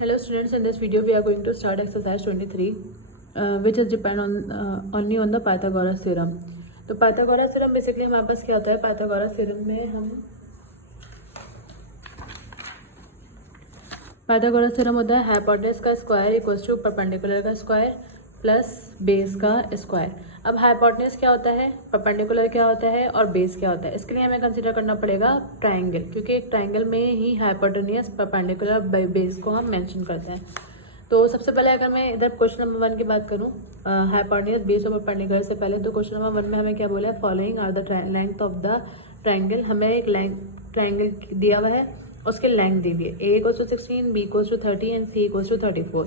Hello students, in this video we are going to start exercise 23 which is depend on only on the Pythagoras theorem. तो Pythagoras theorem basically हमारे पास क्या होता है, Pythagoras theorem में हम Pythagoras theorem होता है हाइपोटेनस का स्क्वायर इक्वल्स टू परपेंडिकुलर का स्क्वायर प्लस बेस का स्क्वायर। अब हाइपोटेनस क्या होता है, परपेंडिकुलर क्या होता है और बेस क्या होता है, इसके लिए हमें कंसीडर करना पड़ेगा ट्राइंगल, क्योंकि एक ट्राइंगल में ही हाइपोटेनस परपेंडिकुलर बेस को हम मेंशन करते हैं। तो सबसे पहले अगर मैं इधर क्वेश्चन नंबर 1 की बात करूं, हाइपोटेनस बेस और परपेंडिकुलर से पहले, तो क्वेश्चन नंबर 1 में हमें क्या बोला है, following are the length of the triangle. हमें एक ट्राइंगल दिया हुआ है, उसकी लेंथ दी हुई है, A equals to 16, B equals to 30 and C equals to 34।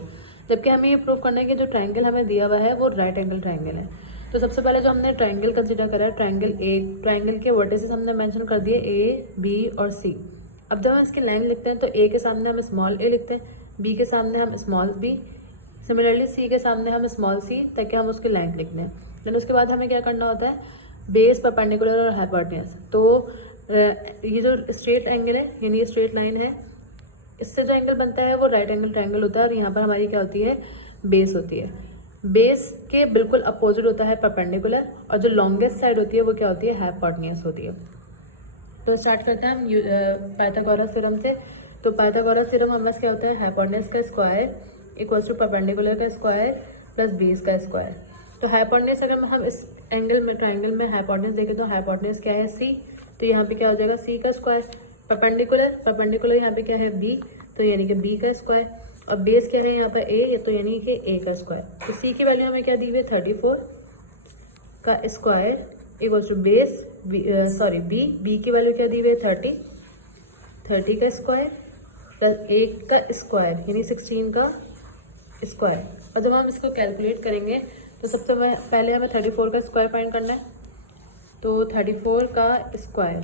जबकि हमें ये प्रूव करना है कि जो ट्राइंगल हमें दिया हुआ है वो राइट एंगल ट्राइंगल है। तो सबसे पहले जो हमने ट्राइंगल कंसीडर करा है, ट्राइंगल के वर्टिसेस हमने मेंशन कर दिए ए, बी और सी। अब जब हम इसकी लाइन लिखते हैं तो ए के सामने हम स्मॉल ए लिखते हैं, बी के सामने हम स्मॉल बी, सिमिलरली सी के सामने हम स्मॉल सी, ताकि हम उसकी लाइन लिख लें। देन उसके बाद हमें क्या करना होता है, बेस, परपेंडिकुलर और हाइपोटेनस। तो ये जो स्ट्रेट एंगल है, यानी ये स्ट्रेट लाइन है, इससे जो एंगल बनता है वो राइट एंगल ट्रायंगल होता है, और यहाँ पर हमारी क्या होती है, बेस होती है। बेस के बिल्कुल अपोजिट होता है परपेंडिकुलर, और जो लॉन्गेस्ट साइड होती है वो क्या होती है, हाइपोटेनस होती है। तो स्टार्ट करते हैं हम पाइथागोरस थ्योरम से। तो पाइथागोरस थ्योरम हमारे पास क्या होता है, हाइपोटेनस का स्क्वायर इक्वल्स टू परपेंडिकुलर का स्क्वायर प्लस बेस का स्क्वायर। तो हाइपोटेनस अगर हम इस एंगल में, ट्राइंगल में हाइपोटेनस देखें तो हाइपोटेनस क्या है, सी, तो यहाँ पे क्या हो जाएगा, सी का स्क्वायर। परपेंडिकुलर यहाँ पे क्या है, बी, तो यानी कि बी का स्क्वायर। और बेस क्या है यहाँ पर ए, तो यानी कि ए का स्क्वायर। तो सी की वैल्यू हमें क्या दी हुई है, 34 का square equals to base, b की वैल्यू क्या दी हुई है, 30 का स्क्वायर प्लस 8 का स्क्वायर यानी 16 का स्क्वायर। और जब हम इसको कैलकुलेट करेंगे तो सबसे पहले हमें 34 का स्क्वायर फाइंड करना है। तो 34 का स्क्वायर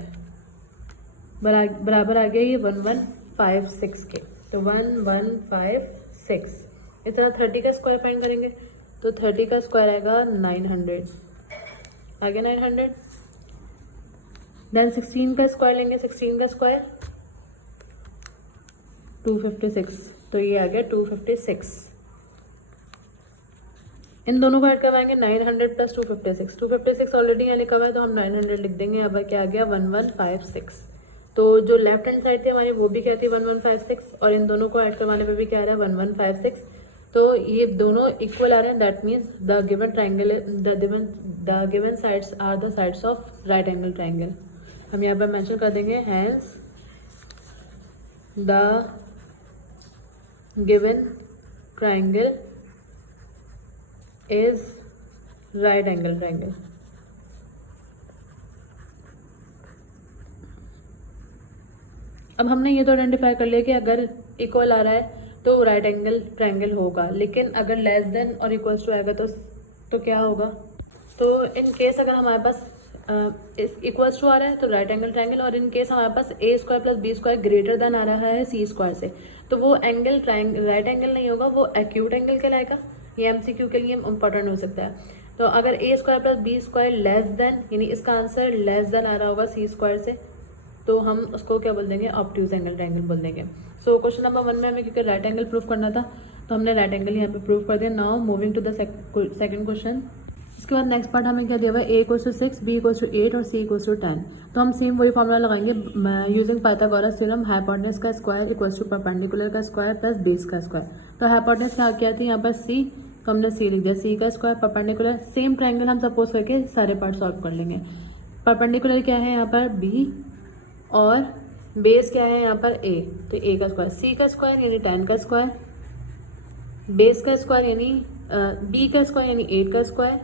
बराबर आ गया ये 1156 के, तो 1156। इस तरह 30 का स्क्वायर फाइंड करेंगे तो 30 का स्क्वायर आएगा 900, आ गया 900। देन 16 का स्क्वायर लेंगे, 16 का स्क्वायर 256, तो ये आ गया 256। इन दोनों को ऐड करवाएंगे, 900 प्लस 256, 256 ऑलरेडी यहाँ लिखा हुआ है तो हम 900 लिख देंगे। अब क्या आ गया, 1156। तो जो लेफ्ट हैंड साइड थी हमारी वो भी क्या थी, 1156, और इन दोनों को ऐड करवाने पे भी क्या आ रहा है, 1156। तो ये दोनों इक्वल आ रहे हैं, that means the given triangle, the given sides are the sides of right angle triangle. हम यहाँ पर मेंशन कर देंगे, hence the given triangle is right angle triangle. अब हमने ये तो आइडेंटिफाई कर लिया कि अगर इक्वल आ रहा है तो राइट एंगल ट्राइंगल होगा, लेकिन अगर लेस देन और इक्वल्स टू आएगा तो क्या होगा। तो इन केस अगर हमारे पास इक्वल्स टू आ रहा है तो राइट एंगल ट्राइंगल, और इन केस हमारे पास A square plus B square greater than आ रहा है सी स्क्वायर से, तो वो एंगल राइट एंगल नहीं होगा, वो एक्यूट एंगल कहलाएगा। ये एमसीक्यू के लिए इम्पोर्टेंट हो सकता है। तो अगर A square plus B square less than, यानी इसका आंसर लेस देन आ रहा होगा सी स्क्वायर से, तो हम उसको क्या बोल देंगे, ऑब्ट्यूज एंगल ट्राइंगल बोल देंगे। सो क्वेश्चन नंबर 1 में हमें क्योंकि राइट एंगल प्रूफ करना था तो हमने राइट एंगल यहाँ पे प्रूफ कर दिया। Now moving to the second question. इसके बाद नेक्स्ट पार्ट हमें क्या दिया हुआ है, A equals to 6, B equals to 8 और सी इक्वल्स टू 10। तो हम सेम वही फॉर्मूला लगाएंगे यूजिंग पाइथागोरस थ्योरम, हाइपोटेनस का स्क्वायर इक्वल्स टू परपेंडिकुलर का स्क्वायर प्लस बेस का स्क्वायर। तो हाइपोटेनस क्या थी यहाँ पर, सी, तो हमने सी लिख दिया, सी का स्क्वायर परपेंडिकुलर, सेम ट्राइंगल हम सपोज करके सारे पार्ट सॉल्व कर लेंगे। परपेंडिकुलर क्या है यहाँ पर, बी, और बेस क्या है यहाँ पर, ए, तो ए का स्क्वायर, सी का स्क्वायर यानी 10 का स्क्वायर, बेस का स्क्वायर यानी बी का स्क्वायर यानी 8 का स्क्वायर,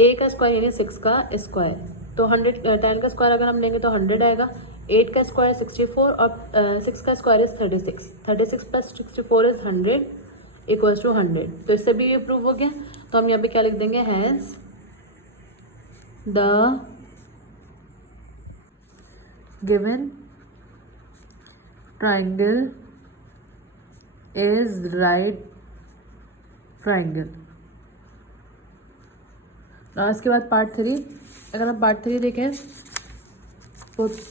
ए का स्क्वायर यानी 6 का स्क्वायर। तो 10 का स्क्वायर अगर हम लेंगे तो 100 आएगा, 8 का स्क्वायर 64 और 6 का square is 36 plus 64 is 100 equals to 100। तो इससे भी ये प्रूव हो गया। तो हम यहाँ पे क्या लिख देंगे, hence the given triangle is right triangle. और इसके बाद पार्ट 3, अगर हम पार्ट 3 देखें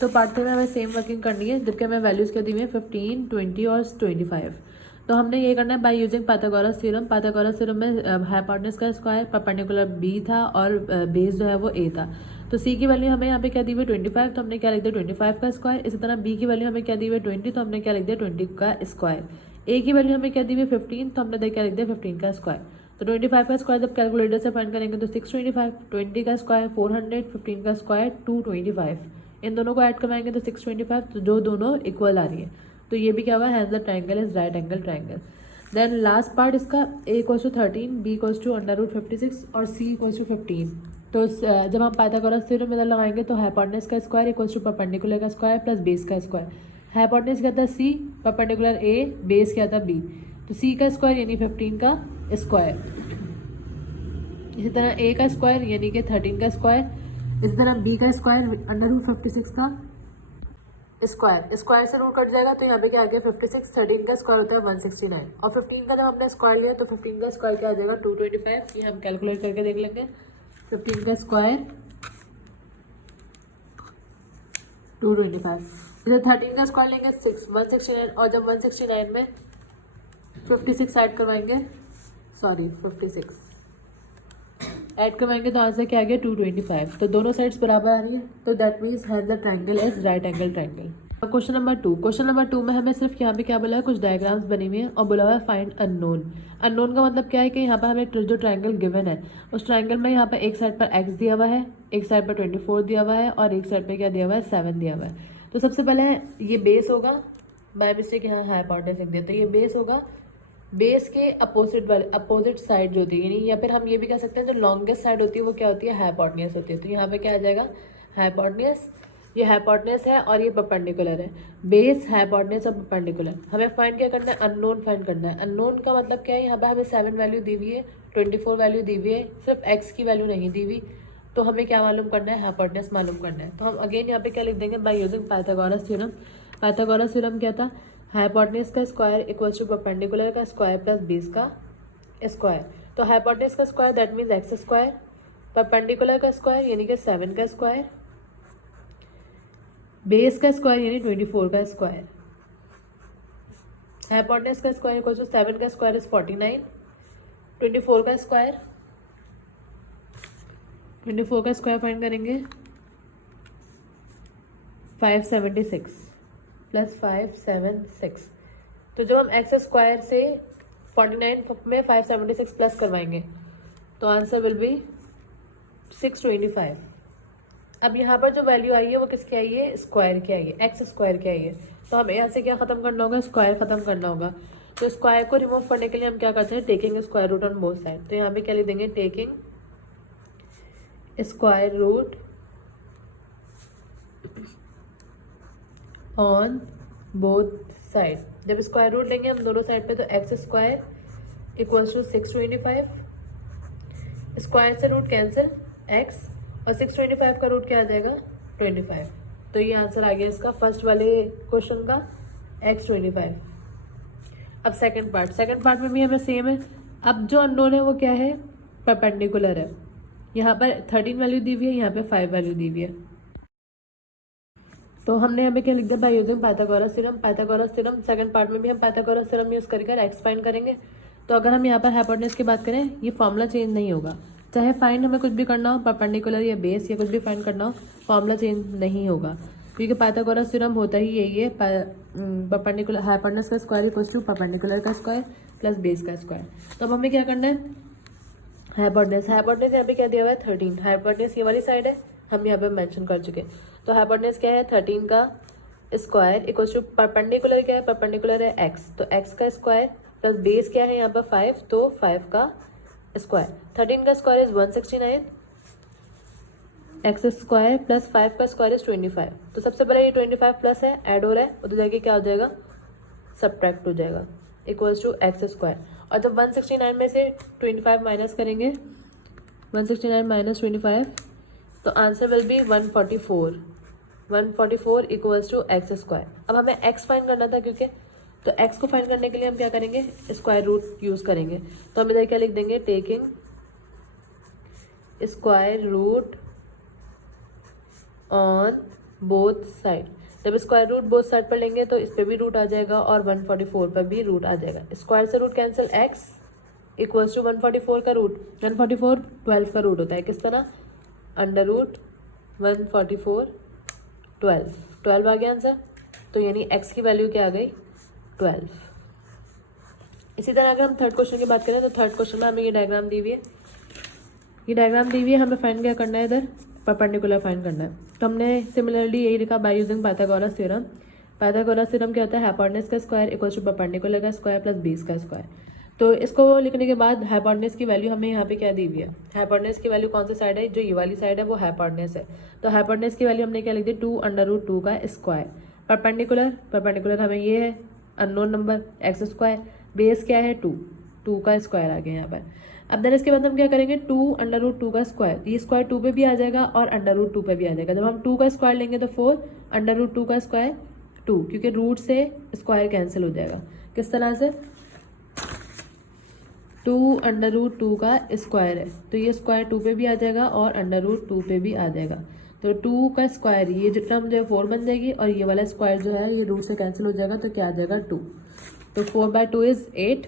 तो पार्ट 3 में हमें सेम वर्किंग करनी है, जबकि हमें वैल्यूज़ क्या दी हुई है, 15, 20 और 25। तो हमने ये करना है by using Pythagoras theorem. Pythagoras theorem में हाइपोटेन्यूज का स्क्वायर परपेंडिकुलर बी था और बेस जो है वो ए था। तो सी की वैल्यू हमें यहाँ पे क्या दी हुई 25, तो हमने क्या लिख दिया 25 का स्क्वायर। इसी तरह बी की वैल्यू हमें क्या दी हुई 20, तो हमने क्या लिख दिया 20 का स्क्वायर। ए की वैल्यू हमें क्या दी हुई 15, तो हमने क्या लिख दिया 15 का स्क्वायर। तो 25 का स्क्वायर जब कैलकुलेटर से फाइंड करेंगे तो 625, 20 का स्क्वायर 400, 15 का स्क्वायर 225। इन दोनों को ऐड करवाएंगे तो 625, तो जो दोनों इक्वल आ रही है। तो ये भी क्या हुआ, hence the triangle is right angle triangle. Then last part इसका a equals to 13, b equals to √56 और c इक्वल्स टू 15। तो जब हम पाइथागोरस थ्योरम में लगाएंगे तो हाइपोटेन्यूज का स्क्वायर इक्वल्स टू परपेंडिकुलर का स्क्वायर प्लस बेस का स्क्वायर। हाइपोटेन्यूज क्या था c, परपेंडिकुलर a, बेस क्या था b। तो c का स्क्वायर यानी 15 का स्क्वायर। इसी तरह a का स्क्वायर यानी कि 13 का स्क्वायर। इसी तरह b का स्क्वायर √56 का स्क्वायर। स्क्वायर से रूट कट जाएगा तो यहाँ पे क्या आ गया 56। 13 का स्क्वायर होता है 169 और 15 का जब हमने स्क्वायर लिया तो 15 का स्क्वायर क्या आ जाएगा 225। ये हम कैलकुलेट करके देख लेंगे। 15 का स्क्वायर 225। जब 13 का स्क्वायर लेंगे 169 और जब 169 में 56 ऐड करवाएंगे, सॉरी 56 ऐड करवाएंगे तो आंसर क्या आ गया 225। तो दोनों साइड्स बराबर आ रही है, तो that means has the triangle is right angle triangle. Question number 2। Question number 2 में हमें सिर्फ यहाँ पे क्या बोला है, कुछ डायग्राम्स बनी हुई हैं और बोला हुआ है फाइंड अननोन। अननोन का मतलब क्या है कि यहाँ पर हमें जो ट्राइंगल गिवन है उस ट्राइंगल में यहाँ पर एक साइड पर x दिया हुआ है, एक साइड पर 24 दिया हुआ है और एक साइड पर क्या दिया हुआ है 7 दिया हुआ है। तो सबसे पहले ये बेस होगा, बाय मिस्टेक यहाँ हाइपोटेन्यूज लिख दिया, तो ये बेस होगा। बेस के अपोजिट साइड जो होती है, यानी या फिर हम ये भी कह सकते हैं जो लॉन्गेस्ट साइड होती है वो क्या होती है, हाइपोटेन्यूज होती है। तो यहाँ पे क्या आ जाएगा हाइपोटेन्यूज, ये हाइपोटेन्यूज है और ये परपेंडिकुलर है। बेस, हाइपोटेन्यूज और परपेंडिकुलर। हमें फाइंड क्या करना है, अननोन फाइंड करना है। अननोन का मतलब क्या है, यहाँ पे हमें 7 वैल्यू दी हुई है, 24 वैल्यू दी हुई है, सिर्फ x की वैल्यू नहीं दी हुई। तो हमें क्या मालूम करना है, हाइपोटेन्यूज मालूम करना है। तो हम अगेन यहाँ पे क्या लिख देंगे, by using Pythagoras theorem. Pythagoras theorem क्या था, हाइपोटेन्यूज का स्क्वायर इक्वल्स टू परपेंडिकुलर का स्क्वायर प्लस बेस का स्क्वायर। तो हाइपोटेन्यूज का square that means x square, perpendicular का स्क्वायर यानी कि 7 का स्क्वायर, बेस का स्क्वायर यानी 24 का स्क्वायर। हाइपोटेन्यूज का स्क्वायर इक्वल्स टू 7 का स्क्वायर इज 49, 24 का स्क्वायर, 24 का स्क्वायर फाइंड करेंगे 576 प्लस 576। तो जब हम एक्स स्क्वायर से 49 में 576 प्लस करवाएंगे तो आंसर विल बी 625। अब यहाँ पर जो वैल्यू आई है वो किसकी आई है, स्क्वायर की आई है, एक्स स्क्वायर की आई है। तो हमें यहाँ से क्या खत्म करना होगा, स्क्वायर खत्म करना होगा। तो स्क्वायर को रिमूव करने के लिए हम क्या करते हैं, taking square root on both side. तो यहाँ पे क्या लिख देंगे, taking square root on both side. जब स्क्वायर रूट लेंगे हम दोनों साइड पे तो x square equals to 625, square से रूट कैंसिल एक्स और 625 का रूट क्या आ जाएगा 25। तो ये आंसर आ गया इसका फर्स्ट वाले क्वेश्चन का x25। अब सेकंड पार्ट में भी हमें सेम है। अब जो अननोन है वो क्या है, परपेंडिकुलर है। यहाँ पर 13 वैल्यू दी हुई है, यहाँ पे 5 वैल्यू दी हुई है। तो हमने यहाँ पे क्या लिख दिया, by using Pythagoras theorem. Pythagoras theorem second part में भी हम पाइथागोरस थ्योरम यूज करके एक्स फाइंड करेंगे। तो अगर हम यहाँ पर हाइपोटेन्यूज की बात करें, ये फॉर्मूला चेंज नहीं होगा। चाहे फाइंड हमें कुछ भी करना हो, परपेंडिकुलर या बेस या कुछ भी फाइंड करना हो, फॉर्मूला चेंज नहीं होगा, क्योंकि पाइथागोरस थ्योरम होता ही यही है, परपेंडिकुलर हाइपोटेन्यूज का स्क्वायर इक्वल्स टू परपेंडिकुलर का स्क्वायर प्लस बेस का स्क्वायर। तो अब हमें क्या करना है, हाइपोटेन्यूज यहाँ पे क्या दिया हुआ है 13। हाइपोटेन्यूज ये वाली साइड है, हम यहाँ पे मेंशन कर चुके हैं। तो हाइपोटेन्यूज क्या है 13 का स्क्वायर इक्वल्स टू परपेंडिकुलर क्या है, परपेंडिकुलर है एक्स, तो एक्स का स्क्वायर प्लस बेस क्या है यहाँ पर 5, तो 5 का स्क्वायर। 13 का square is 169, x square plus 5 का स्क्वायर इज 25। तो सबसे पहले ये 25 प्लस है, ऐड हो रहा है, उधर जाके क्या हो जाएगा, सब्ट्रैक्ट हो जाएगा, इक्वल्स टू एक्स स्क्वायर। और जब 169 में से 25 माइनस करेंगे, 169 माइनस 25, तो answer will be 144। 144 equals to x square. अब हमें एक्स फाइंड करना था, क्योंकि तो एक्स को फाइंड करने के लिए हम क्या करेंगे, स्क्वायर रूट यूज करेंगे। तो हम इधर क्या लिख देंगे, taking square root on both side. जब स्क्वायर रूट बोथ साइड पर लेंगे तो इस पर भी रूट आ जाएगा और 144 पर भी रूट आ जाएगा। स्क्वायर से root cancel, x equals to 144 का रूट, 144 12 का रूट होता है। किस तरह, अंडर रूट 144 12 आ गया आंसर। तो यानी x की वैल्यू क्या आ गई, 12। इसी तरह अगर हम थर्ड क्वेश्चन की बात करें तो थर्ड क्वेश्चन में हमें ये डायग्राम दी हुई है, ये डायग्राम दी हुई है, हमें फाइंड क्या करना है, इधर परपेंडिकुलर फाइंड करना है। तो हमने सिमिलरली यही लिखा by using Pythagoras theorem. Pythagoras theorem क्या होता है, हाइपोटेनस का स्क्वायर इक्वल्स टू परपेंडिकुलर का स्क्वायर प्लस बेस का स्क्वायर। तो इसको लिखने के बाद हाइपोटेनस की वैल्यू हमें यहाँ पे क्या दी हुई है, हाइपोटेनस की वैल्यू कौन सी साइड है, जो ये वाली साइड है वो हाइपोटेनस है। तो हाइपोटेनस की वैल्यू हमने क्या लिख दी, 2√2 का स्क्वायर। परपेंडिकुलर हमें ये है unknown number x square, base क्या है 2 का स्क्वायर आ गया यहाँ पर। अब देन इसके बाद हम क्या करेंगे, 2√2 का स्क्वायर, ये स्क्वायर 2 पे भी आ जाएगा और √2 पे भी आ जाएगा। जब हम 2 का स्क्वायर लेंगे तो 4, √2 का स्क्वायर 2, क्योंकि रूट से स्क्वायर कैंसिल हो जाएगा। किस तरह से, 2√2 का स्क्वायर है तो ये स्क्वायर 2 पे भी आ जाएगा और √2 पे भी आ जाएगा। तो 2 का स्क्वायर, ये जो टर्म जो है 4 बन जाएगी और ये वाला स्क्वायर जो है ये रूट से कैंसिल हो जाएगा, तो क्या आ जाएगा 2। तो 4/2 इज 8,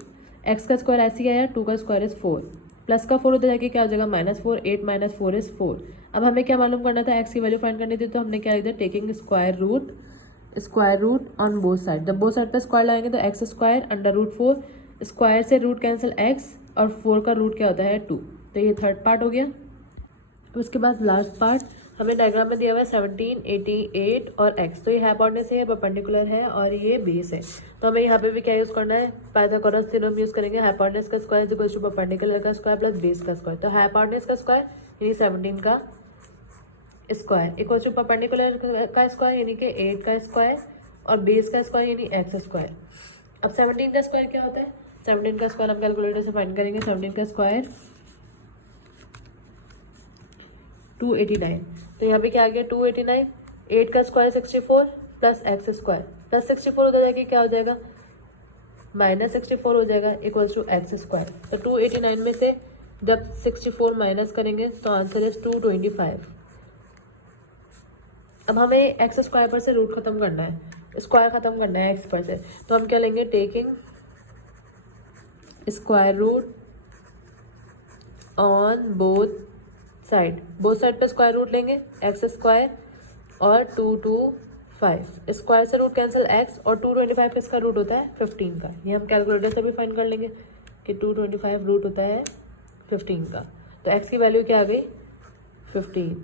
x का स्क्वायर ऐसे ही आया, 2 का स्क्वायर इज 4, प्लस का 4 होता जाएगा क्या हो जाएगा -4, 8 - 4 इज 4। अब हमें क्या मालूम करना था, x की वैल्यू फाइंड करनी थी, तो हमने क्या लिख दिया, taking square root on both side. जब बोथ साइड पर स्क्वायर लगाएंगे तो x स्क्वायर √4, स्क्वायर से रूट कैंसिल x और 4 का रूट क्या होता है 2। तो ये थर्ड पार्ट हो गया। तो उसके बाद लास्ट पार्ट हमें डायग्राम में दिया हुआ है 17, 88 और x। तो ये हाइपोटेनस है, परपेंडिकुलर है और ये बेस है। तो हमें यहाँ पे भी क्या यूज़ करना है, पाइथागोरस थ्योरम यूज़ करेंगे। हाइपोटेनस का square is equals to perpendicular का स्क्वायर प्लस बेस का स्क्वायर। तो हाइपोटेनस का स्क्वायर यानी 17 का स्क्वायर इक्वल्स टू परपेंडिकुलर का स्क्वायर यानी कि 8 का स्क्वायर और बेस का स्क्वायर यानी x स्क्वायर। अब 17 का स्क्वायर क्या होता है, 17 का स्क्वायर हम कैलकुलेटर से फाइंड करेंगे। 17 का स्क्वायर 289, तो यहाँ पे क्या आ गया 289। 8 का square 64 plus x square plus 64 हो जाएगा, क्या हो जाएगा -64 हो जाएगा इक्वल्स टू x स्क्वायर। तो 289 में से जब 64 माइनस करेंगे तो आंसर इज 225। अब हमें x स्क्वायर पर से रूट खत्म करना है, स्क्वायर खत्म करना है x पर से। तो हम क्या लेंगे, taking square root on both side पे स्क्वायर रूट लेंगे, x स्क्वायर और 225, स्क्वायर से रूट कैंसिल x और 225 किसका रूट होता है 15 का। ये हम कैलकुलेटर से भी फाइंड कर लेंगे कि 225 रूट होता है 15 का। तो x की वैल्यू क्या आ गई 15।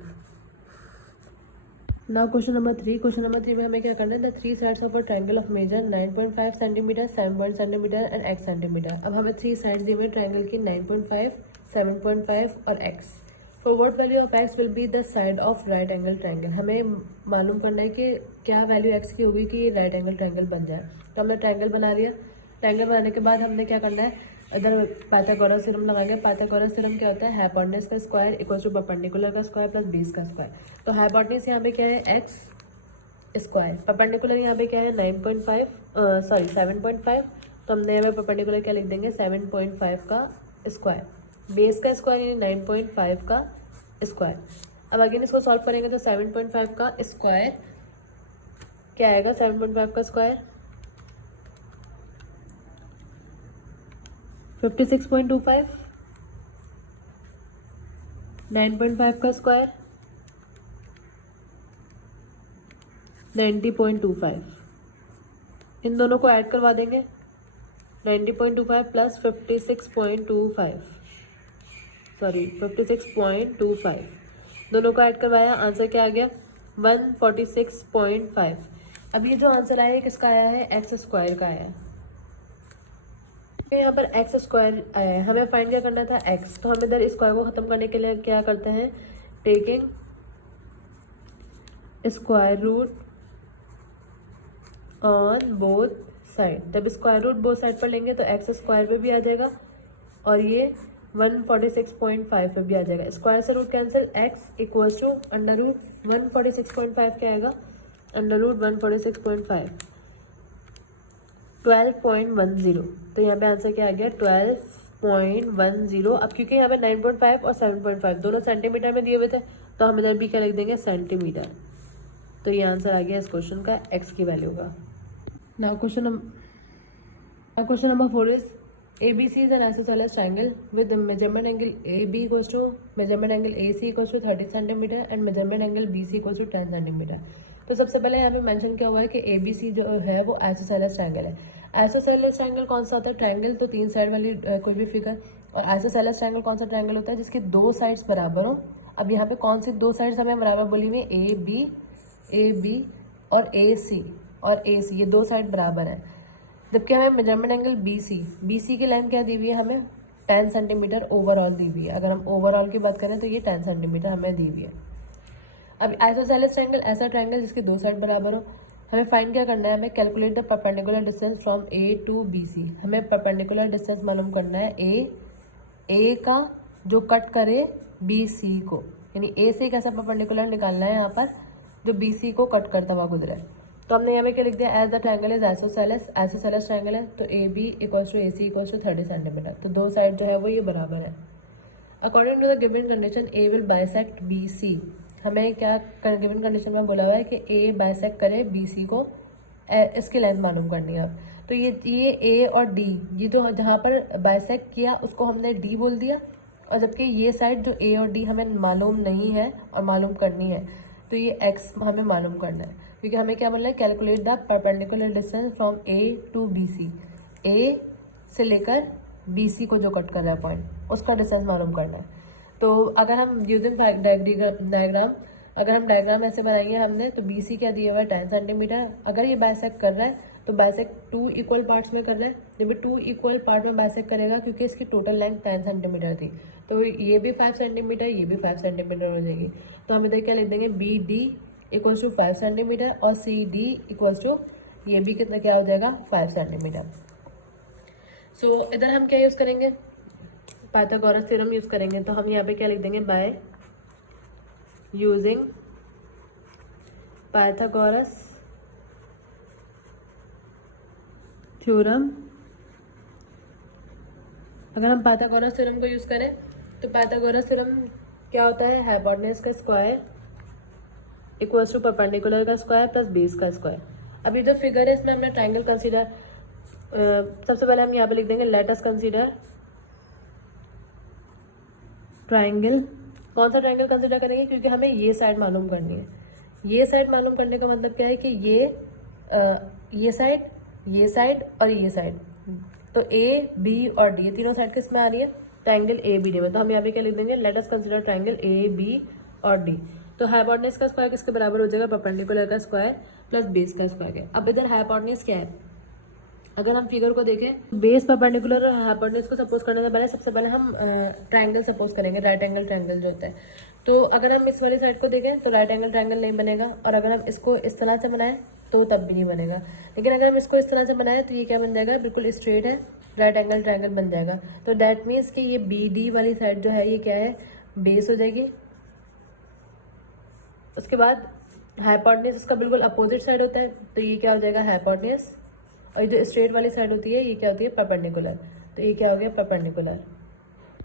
Now question number 3। Question number 3 में हमें क्या करना है, the 3 sides of a triangle of measure 9.5 centimetre, 7 centimetre and x centimetre. अब हमें 3 साइड्स दी हुई ट्रायंगल की 9.5, 7.5 और x। For what value of x will be the side of right angle triangle. हमें मालूम करना है कि क्या वैल्यू x की होगी कि ये राइट एंगल ट्रायंगल बन जाए। तो हमने ट्रायंगल बना लिया। ट्रायंगल बनाने के बाद हमने क्या करना है, इधर पाइथागोरस थ्योरम लगाएंगे। पाइथागोरस थ्योरम क्या होता है, हाइपोटेनस का स्क्वायर इक्वल्स टू परपेंडिकुलर का स्क्वायर प्लस बेस का स्क्वायर। तो हाइपोटेनस यहाँ पे क्या है x स्क्वायर, परपेंडिकुलर यहाँ पे क्या है 7.5। तो हमने यहाँ पे परपेंडिकुलर क्या लिख देंगे 7.5 का स्क्वायर, बेस का स्क्वायर यानी 9.5 का स्क्वायर। अब अगेन इसको सॉल्व करेंगे तो 7.5 का स्क्वायर क्या आएगा, 7.5 का स्क्वायर 56.25, 9.5 का स्क्वायर 90.25। इन दोनों को ऐड करवा देंगे, 90.25 प्लस 56.25 दोनों को ऐड करवाया, आंसर क्या आ गया 146.5। अब ये जो आंसर आया है किसका आया है, एक्स स्क्वायर का आया है। यहाँ पर एक्स स्क्वायर आया है, हमें फाइंड क्या करना था एक्स। तो हम इधर स्क्वायर को खत्म करने के लिए क्या करते हैं, taking square root on both side. जब स्क्वायर रूट बोथ साइड पर लेंगे तो एक्स स्क्वायर पे भी आ जाएगा और ये 146.5 पे भी आ जाएगा। स्क्वायर से root cancel, x equals to under root 146.5 क्या आएगा, अंडर रूट 146.5 12.10। तो यहाँ पे आंसर क्या आ गया 12.10। अब क्योंकि यहाँ पे 9.5 और 7.5 दोनों सेंटीमीटर में दिए हुए थे तो हम इधर भी क्या लिख देंगे सेंटीमीटर। तो ये आंसर आ गया इस क्वेश्चन का x की वैल्यू का। Now question number 4 is ABC is an isosceles triangle with the measurement angle AB equals to measurement angle AC equals to 30 cm and measurement angle BC equals to 10 cm। तो सबसे पहले यहाँ पे mention किया हुआ है कि ABC जो है वो आइसोसेलेस ट्रायंगल है। आइसोसेलेस ट्रायंगल कौन सा होता है? ट्रायंगल तो 3 साइड वाली कोई भी फिगर, और आइसोसेलेस ट्रायंगल कौन सा ट्रायंगल होता है? जिसकी 2 साइड्स बराबर हो। अब यहाँ पे कौन सी 2 साइड्स हमें बराबर बोली हुई है? ए बी और ए सी, ये 2 साइड बराबर है। जबकि हमें मेजरमेंट एंगल बी सी की लेंथ क्या दी हुई है? हमें 10 सेंटीमीटर ओवरऑल दी हुई है। अगर हम ओवरऑल की बात करें तो ये 10 सेंटीमीटर हमें दी हुई है। अब आइसोसेलेस ट्रायंगल ऐसा ट्रायंगल जिसकी 2 साइड बराबर हो। हमें फाइंड क्या करना है? हमें calculate the perpendicular distance from A to B C. हमें परपेंडिकुलर डिस्टेंस मालूम करना है ए का जो कट करे बी सी को, यानी ए से कैसा परपेंडिकुलर निकालना है यहाँ पर जो बी सी को कट करता हुआ गुजरे। तो हमने यहाँ पे क्या लिख दिया? As the triangle is isosceles triangle है तो A B equals to A C equals to 30 centimetre. तो 2 साइड जो है वो ये बराबर है। According to the given condition A will bisect B C. हमें क्या गिवन कंडीशन में बोला हुआ है कि ए बाइसेक्ट करे बी सी को, इसकी लेंथ मालूम करनी है। अब तो ये ए और डी, ये तो जहाँ पर बाइसेक्ट किया उसको हमने डी बोल दिया, और जबकि ये साइड जो ए और डी हमें मालूम नहीं है और मालूम करनी है, तो ये एक्स हमें मालूम करना है। क्योंकि हमें क्या बोलना है? Calculate the perpendicular distance from A to B C. A से लेकर बी सी को जो कट कर रहा है पॉइंट, उसका डिस्टेंस मालूम करना है। तो अगर हम यूजिंग डायग्राम अगर हम डायग्राम ऐसे बनाएंगे हमने, तो बी सी क्या दिया हुआ है? 10 सेंटीमीटर। अगर ये बाइसेक्ट कर रहा है तो बाइसेक्ट 2 इक्वल पार्ट्स में कर रहा है। जब ये 2 इक्वल पार्ट में बाइसेक्ट करेगा, क्योंकि इसकी टोटल लेंथ 10 सेंटीमीटर थी, तो ये भी 5 सेंटीमीटर, ये भी 5 सेंटीमीटर हो जाएगी। तो हम इधर क्या लिख देंगे? B D equals to 5 centimetre और सी डी इक्वल्स टू ये भी कितना क्या हो जाएगा? 5 सेंटीमीटर। सो इधर हम क्या यूज़ करेंगे? पाइथागोरस थ्योरम यूज़ करेंगे। तो हम यहाँ पे क्या लिख देंगे? By using Pythagoras theorem. अगर हम पाइथागोरस थ्योरम को यूज़ करें तो पाइथागोरस थ्योरम क्या होता है? हाइपोटेन्यूज का स्क्वायर इक्वल्स टू परपेंडिकुलर का स्क्वायर प्लस बेस का स्क्वायर। अभी जो फिगर है इसमें हमने ट्राइंगल कंसीडर, सबसे पहले हम यहाँ पे लिख देंगे लेट अस कंसीडर ट्राइंगल। कौन सा ट्राइंगल कंसीडर करेंगे? क्योंकि हमें ये साइड मालूम करनी है। ये साइड मालूम करने का मतलब क्या है कि ये साइड और ये साइड, तो ए बी और डी, ये तीनों साइड किस में आ रही है? ट्राइंगल ए बी डी में। तो हम यहाँ पे क्या लिख देंगे? Let us consider triangle A B और डी। तो हाइपोटेन्यूज का स्क्वायर किसके बराबर हो जाएगा? परपेंडिकुलर का स्क्वायर प्लस बेस का स्क्वायर। अब इधर हाइपोटेन्यूज क्या है? अगर हम फिगर को देखें, बेस परपेंडिकुलर और हाइपोटेन्यूज को सपोज करने से पहले सबसे पहले हम ट्राइंगल सपोज करेंगे, राइट एंगल ट्राइंगल जो होता है। तो अगर हम इस वाली साइड को देखें तो राइट एंगल ट्राइंगल नहीं बनेगा, और अगर हम इसको इस तरह से बनाएं तो तब भी नहीं बनेगा। लेकिन अगर हम इसको इस तरह से बनाएं तो ये क्या बन जाएगा? बिल्कुल स्ट्रेट है, राइट एंगल ट्राइंगल बन जाएगा। तो दैट मीन्स कि ये बी डी वाली साइड जो है ये क्या है? बेस हो जाएगी। उसके बाद हाइपोटेन्यूज इसका बिल्कुल अपोजिट साइड होता है, तो ये क्या हो जाएगा? हाइपोटेन्यूज। और ये जो स्ट्रेट वाली साइड होती है ये क्या होती है? परपेंडिकुलर। तो ये क्या हो गया? परपेंडिकुलर।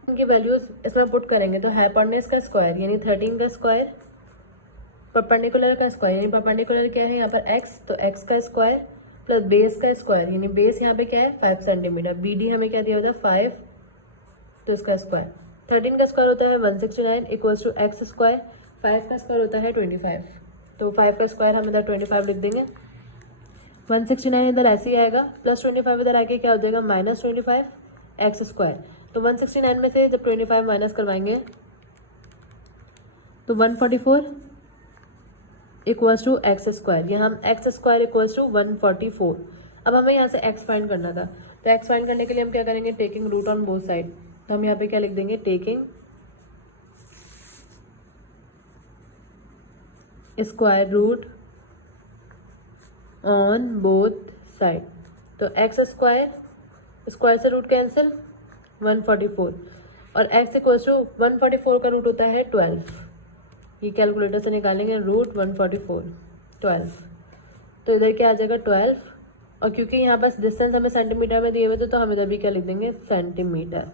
उनकी वैल्यूज इसमें पुट करेंगे तो हाइपोटेन्यूज का स्क्वायर यानी 13 का स्क्वायर, परपेंडिकुलर का स्क्वायर यानी परपेंडिकुलर क्या है यहाँ पर? एक्स, तो एक्स का स्क्वायर प्लस बेस का स्क्वायर, यानी बेस यहाँ पे क्या है? 5 सेंटीमीटर। बी डी हमें क्या दिया होता है? 5, तो इसका स्क्वायर। 13 का स्क्वायर होता है 169 इक्वल्स टू एक्स स्क्वायर। 5 का स्क्वायर होता है 25, तो 5 का स्क्वायर हम इधर 25 लिख देंगे। 169 इधर ऐसे ही आएगा, प्लस 25 इधर आके क्या हो जाएगा? Minus 25 x square. तो 169 में से जब 25 माइनस करवाएंगे तो 144 इक्वल्स टू एक्स स्क्वायर। यहाँ हम एक्स स्क्वायर इक्वल्स टू 144। अब हमें यहाँ से एक्स फाइंड करना था, तो एक्स फाइंड करने के लिए हम क्या करेंगे? Taking root on both side. तो हम यहाँ पे क्या लिख देंगे? Taking square root on both side. तो एक्स स्क्वायर, स्क्वायर से रूट कैंसिल, 144, और एक्स इक्वल्स टू 144 का रूट होता है 12। ये कैलकुलेटर से निकालेंगे, रूट 144 12, तो इधर क्या आ जाएगा? 12। और क्योंकि यहाँ पर डिस्टेंस हमें सेंटीमीटर में दिए हुए थे तो हम इधर भी क्या लिख देंगे? सेंटीमीटर।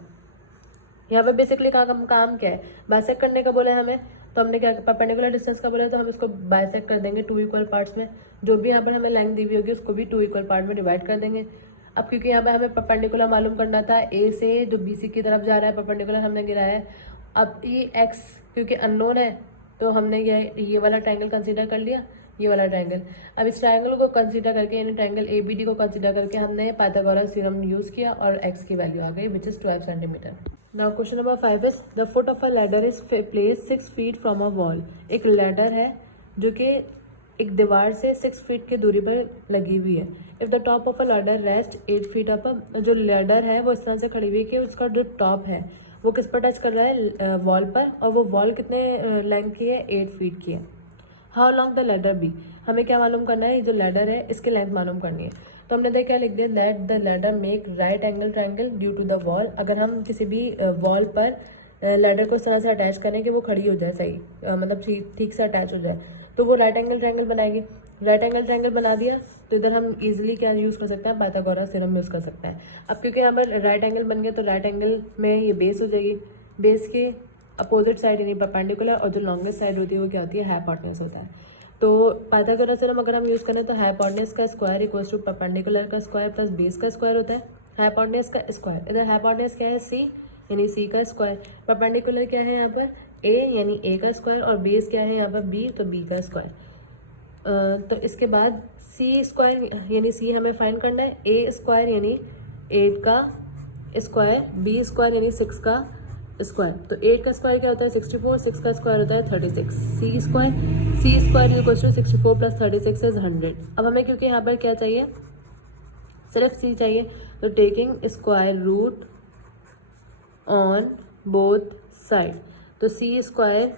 यहाँ पर बेसिकली काम क्या है? बाइसेक्ट करने का बोला है हमें, तो हमने क्या परपेंडिकुलर डिस्टेंस का बोला तो हम इसको बाइसेक्ट कर देंगे 2 इक्वल पार्ट्स में। जो भी यहाँ पर हमें लेंथ दी हुई होगी उसको भी 2 इक्वल पार्ट में डिवाइड कर देंगे। अब क्योंकि यहाँ पर हमें परपेंडिकुलर मालूम करना था, ए से जो BC की तरफ जा रहा है परपेंडिकुलर हमने गिराया है। अब ये x क्योंकि अननोन है तो हमने ये वाला ट्रायंगल कंसीडर कर लिया, ये वाला ट्रायंगल। अब इस ट्रायंगल को कंसीडर करके यानी ट्रायंगल ABD को कंसीडर करके हमने पाइथागोरस थ्योरम यूज़ किया और x की वैल्यू आ गई which is 12 centimetre. Now question number 5 is the foot of a ladder is place 6 feet from a wall. एक लैडर है जो कि एक दीवार से 6 फीट की दूरी पर लगी हुई है। If the top of a ladder rest 8 feet up, जो लैडर है वो इस तरह से खड़ी हुई है कि उसका जो टॉप है वो किस पर टच कर रहा है, वॉल पर, और वो वॉल कितने लेंथ की है, 8 फीट की है। How long the ladder be, हमें क्या मालूम करना है, ये जो लैडर है इसकी लेंथ मालूम करनी है। तो हमने देखा लिख दिया that the ladder make right angle triangle due to the wall. अगर हम किसी भी वॉल पर लैडर को इस तरह से अटैच करें कि वो खड़ी हो जाए सही, मतलब ठीक से अटैच हो जाए, तो वो राइट एंगल ट्रायंगल बनाएगी। राइट एंगल ट्रायंगल बना दिया तो इधर हम इजीली क्या यूज़ कर सकते हैं, पाइथागोरस थ्योरम यूज़ कर सकते हैं। अब क्योंकि यहाँ पर राइट एंगल बन गया तो राइट एंगल में ये बेस हो जाएगी, बेस के अपोजिट साइड यानी परपेंडिकुलर, और जो लॉन्गेस्ट साइड होती है वो क्या होती है, हाइपोटेन्यूज होता है। तो पाइथागोरस थ्योरम अगर हम यूज़ करें तो हाइपोटेन्यूज का स्क्वायर इक्वल्स टू परपेंडिकुलर का स्क्वायर प्लस बेस का स्क्वायर होता है। हाइपोटेन्यूज का स्क्वायर, इधर हाइपोटेन्यूज क्या है, C यानी C का स्क्वायर, परपेंडिकुलर क्या है यहाँ पर A यानी A का स्क्वायर, और बेस क्या है यहाँ पर B तो B का स्क्वायर। तो इसके बाद C स्क्वायर यानी C हमें फाइंड करना है, A स्क्वायर यानी 8 का स्क्वायर, B स्क्वायर यानी 6 का स्क्वायर। तो 8 का स्क्वायर क्या होता है 64, 6 का स्क्वायर होता है 36। C square equals to 64 plus 36 is 100। अब हमें क्योंकि यहाँ पर क्या चाहिए, सिर्फ C चाहिए, तो taking square root on both side, तो C स्क्वायर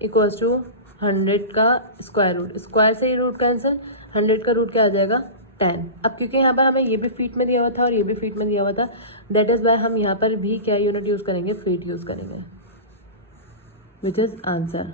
इक्वल्स टू 100 का स्क्वायर रूट, स्क्वायर से ही रूट कैंसिल, 100 का रूट क्या आ जाएगा 10। अब क्योंकि यहाँ पर हमें ये भी फीट में दिया हुआ था और ये भी फीट में दिया हुआ था, दैट इज़ वाई हम यहाँ पर भी क्या यूनिट यूज़ करेंगे, फीट यूज़ करेंगे, विच इज़ आंसर।